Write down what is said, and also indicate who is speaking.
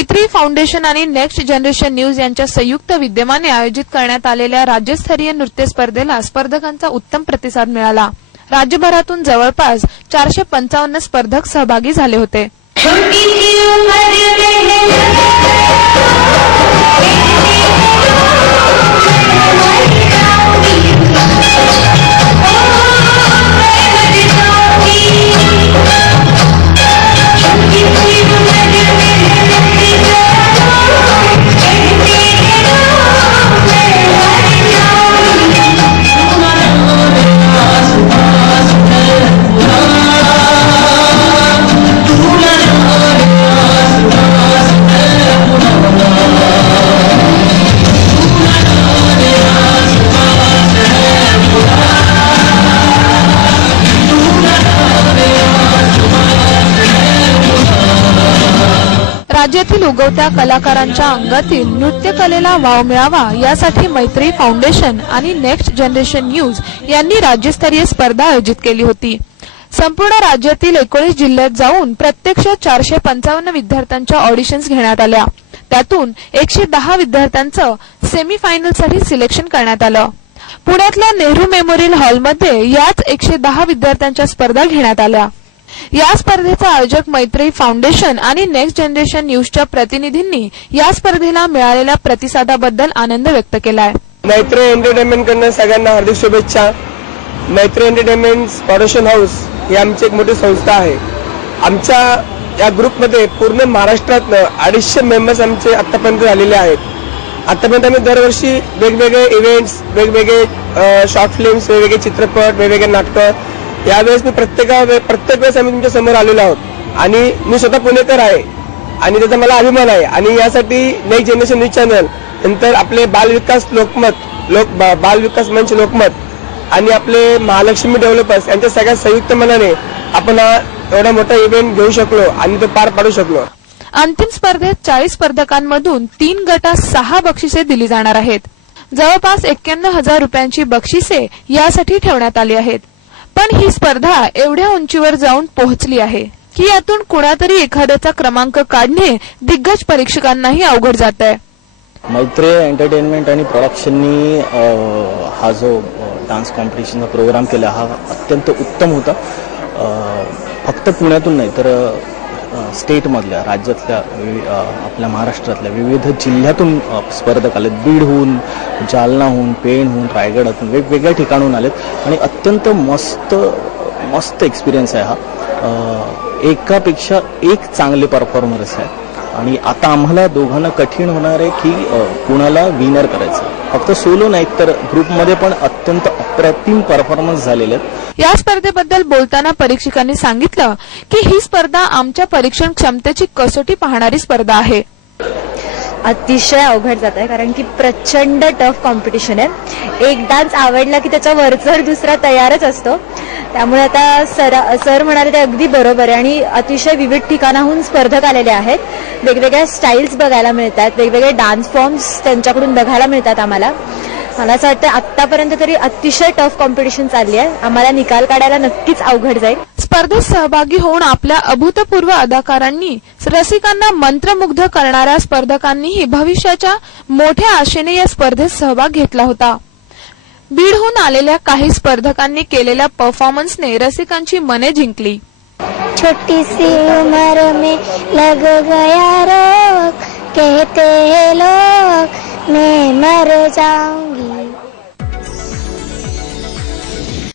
Speaker 1: मैत्री फाउंडेशन आणि next generation news यांच्या संयुक्त विद्यमाने आयोजित करण्यात आलेल्या राज्यस्तरीय नृत्य स्पर्धेला स्पर्धकांचा उत्तम प्रतिसाद मिळाला राज्यभरातून जवळपास चारशे पंचावन्न स्पर्धक सहभागी झाले होते राज्यातील उगवत्या कलाकारांच्या अंगातील नृत्य कलेला वाव मिळावा यासाठी मैत्री फाउंडेशन आणि नेक्स्ट जनरेशन न्यूज यांनी राज्यस्तरीय स्पर्धा आयोजित केली होती. संपूर्ण राज्यातील एकोणीस जिल्ह्यात जाऊन प्रत्यक्ष चारशे पंचावन्न विद्यार्थ्यांच्या ऑडिशन्स घेण्यात आल्या. त्यातून एकशे दहा विद्यार्थ्यांचं सेमीफायनलसाठी सिलेक्शन करण्यात आलं. पुण्यातल्या नेहरू मेमोरियल हॉलमध्ये याच एकशे दहा विद्यार्थ्यांच्या स्पर्धा घेण्यात आल्या. या स्पर्धेचं आयोजक मैत्री फाउंडेशन आणि नेक्स्ट जनरेशन न्यूजच्या प्रतिनिधींनी या स्पर्धेला मिळालेल्या प्रतिसादाबद्दल आनंद व्यक्त केलाय.
Speaker 2: मैत्री एंटरटेनमेंट कडनं सगळ्यांना हार्दिक शुभेच्छा. मैत्री एंटरटेनमेंट फाउंडेशन हाऊस ही आमची एक मोठी संस्था आहे. आमच्या या ग्रुपमध्ये पूर्ण महाराष्ट्रातनं अडीचशे मेंबर्स आमचे आतापर्यंत झालेले आहेत. आतापर्यंत आम्ही दरवर्षी वेगवेगळे इव्हेंट्स वेगवेगळे शॉर्ट फिल्म्स वेगवेगळे चित्रपट वेगवेगळे नाटकं यावेळेस मी प्रत्येक प्रत्येक वेळेस आम्ही तुमच्यासमोर आलेलो आहोत. आणि मी स्वतः पुणेकर आहे. आणि त्याचा मला अभिमान आहे. आणि यासाठी नेक्स्ट जनरेशन न्यूज चॅनल नंतर आपले बालविकास लोकमत लोक बाल बालविकास मंच लोकमत आणि आपले महालक्ष्मी डेव्हलपर्स यांच्या सगळ्या संयुक्त मनाने आपण हा एवढा मोठा इव्हेंट घेऊ शकलो आणि तो पार पाडू शकलो.
Speaker 1: अंतिम स्पर्धेत चाळीस स्पर्धकांमधून तीन गटात सहा बक्षिसे दिली जाणार आहेत. जवळपास एक्क्याण्णव हजार रुपयांची बक्षिसे यासाठी ठेवण्यात आली आहेत. पण ही स्पर्धा एवढ्या उंचीवर जाऊन पोहोचली आहे की यातून कुणातरी एखाद्याचा क्रमांक काढणे दिग्गज परीक्षकांनाही अवघड जात आहे
Speaker 3: मैत्री एंटरटेनमेंट आणि प्रोडक्शननी हा जो डान्स कॉम्पिटिशनचा प्रोग्राम केला हा अत्यंत उत्तम होता. फक्त पुण्यातून नाही तर स्टेटमधल्या राज्यातल्या वि- आपल्या महाराष्ट्रातल्या विविध जिल्ह्यातून स्पर्धक आलेत. बीडहून जालनाहून पेणहून रायगडातून वेगवेगळ्या ठिकाणून आलेत. आणि अत्यंत मस्त मस्त एक्सपिरियन्स आहे हा. एकापेक्षा एक चांगले परफॉर्मर्स आहे आणि आता आम्हाला दोघांना कठीण होणार आहे की कुणाला विनर करायचं. फक्त सोलो नाही तर ग्रुपमध्ये पण अत्यंत अप्रतिम परफॉर्मन्स झालेले आहेत.
Speaker 1: या स्पर्धेबद्दल बोलताना परीक्षकांनी सांगितलं की ही स्पर्धा आमच्या परीक्षण क्षमतेची कसोटी पाहणारी स्पर्धा आहे.
Speaker 4: अतिशय अवघड जात आहे कारण की प्रचंड टफ कॉम्पिटिशन आहे. एक डान्स आवडला की त्याच्या वरचढ दुसरा तयारच असतो. त्यामुळे आता सर सर म्हणाले ते अगदी बरोबर आहे आणि अतिशय विविध ठिकाणाहून स्पर्धक आलेले आहेत. वेगवेगळ्या स्टाईल्स बघायला मिळतात वेगवेगळे डान्स फॉर्म्स त्यांच्याकडून बघायला मिळतात आम्हाला. मला असं वाटतं आत्तापर्यंत तरी अतिशय टफ कॉम्पिटिशन चालली आहे. आम्हाला निकाल काढायला नक्कीच अवघड जाईल.
Speaker 1: स्पर्धेत सहभागी होऊन आपल्या अभूतपूर्व अदाकारांनी रसिकांना मंत्रमुग्ध करणाऱ्या स्पर्धकांनीही भविष्याच्या मोठ्या आशेने या स्पर्धेत सहभाग घेतला होता. बीडहून आलेल्या काही स्पर्धकांनी केलेल्या परफॉर्मन्सने रसिकांची मने जिंकली.
Speaker 5: छोटी सी उम्र में लग गया रोग कहते हैं लोग मैं मर जाऊंगी।